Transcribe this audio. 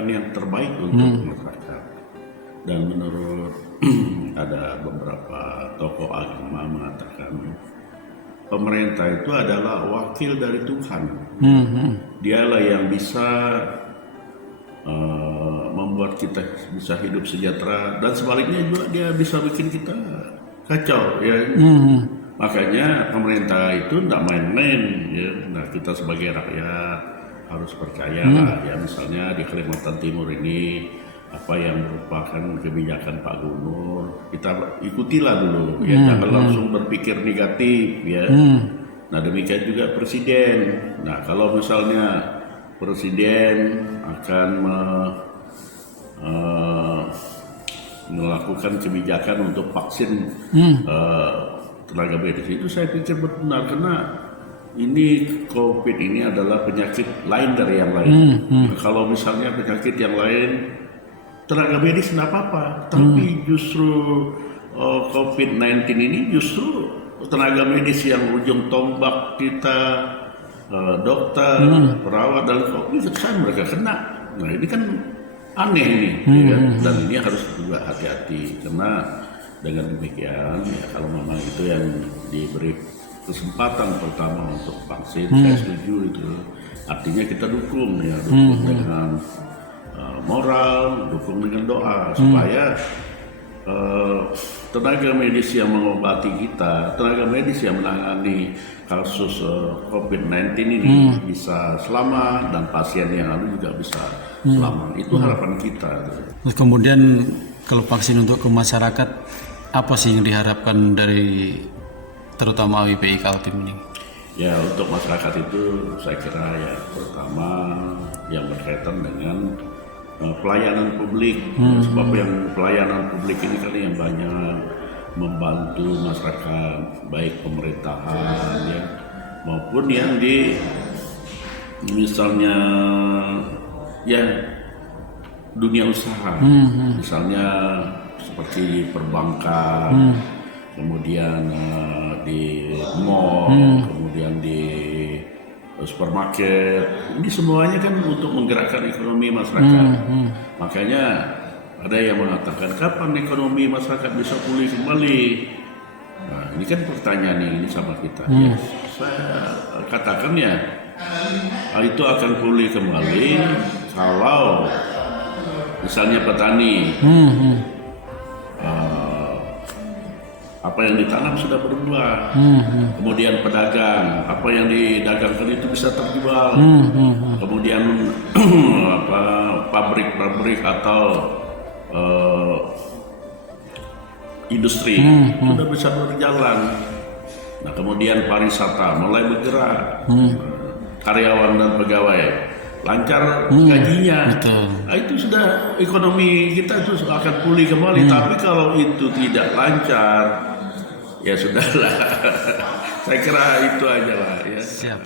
melakukan yang terbaik untuk masyarakat. Dan menurut ada beberapa tokoh agama mengatakan pemerintah itu adalah wakil dari Tuhan. Dialah yang bisa membuat kita bisa hidup sejahtera, dan sebaliknya juga dia bisa bikin kita kacau ya. Makanya pemerintah itu tidak main-main ya. Nah, kita sebagai rakyat harus percaya ya, misalnya di Kalimantan Timur ini apa yang merupakan kebijakan Pak Gubernur, kita ikutilah dulu ya, jangan langsung berpikir negatif ya. Nah, demikian juga Presiden. Nah, kalau misalnya Presiden akan melakukan kebijakan untuk vaksin tenaga medis, itu saya pikir benar, karena ini COVID ini adalah penyakit lain dari yang lain. Kalau misalnya penyakit yang lain tenaga medis tidak apa-apa, tapi justru COVID-19 ini justru tenaga medis yang ujung tombak kita, dokter, perawat dan COVID, mereka kena. Nah, ini kan aneh nih, ya. Dan ini harus juga hati-hati, karena dengan demikian ya, kalau memang itu yang diberi kesempatan pertama untuk vaksin, saya setuju itu. Artinya kita dukung ya, dukung dengan moral, dukung dengan doa supaya tenaga medis yang mengobati kita, tenaga medis yang menangani kasus COVID-19 ini bisa selamat, dan pasien yang lalu juga bisa selamat. Itu harapan kita. Terus kemudian kalau vaksin untuk ke masyarakat, apa sih yang diharapkan dari terutama WPI Kaltim ini? Ya, untuk masyarakat itu saya kira ya pertama yang berkaitan dengan pelayanan publik. Sebab yang pelayanan publik ini kali yang banyak membantu masyarakat, baik pemerintahan ya maupun yang di misalnya ya dunia usaha, misalnya seperti perbankan, kemudian di mall, kemudian di supermarket. Ini semuanya kan untuk menggerakkan ekonomi masyarakat. Makanya ada yang mengatakan kapan ekonomi masyarakat bisa pulih kembali. Nah, ini kan pertanyaan ini sama kita. Ya, saya katakan ya itu akan pulih kembali kalau misalnya petani apa yang ditanam sudah berbuah, kemudian pedagang apa yang didagangkan itu bisa terjual, kemudian pabrik-pabrik atau industri sudah bisa berjalan. Nah, kemudian pariwisata mulai bergerak, karyawan dan pegawai lancar gajinya. Nah, itu sudah ekonomi kita itu akan pulih kembali. Tapi kalau itu tidak lancar, ya sudahlah. Saya kira itu aja lah ya. Siap.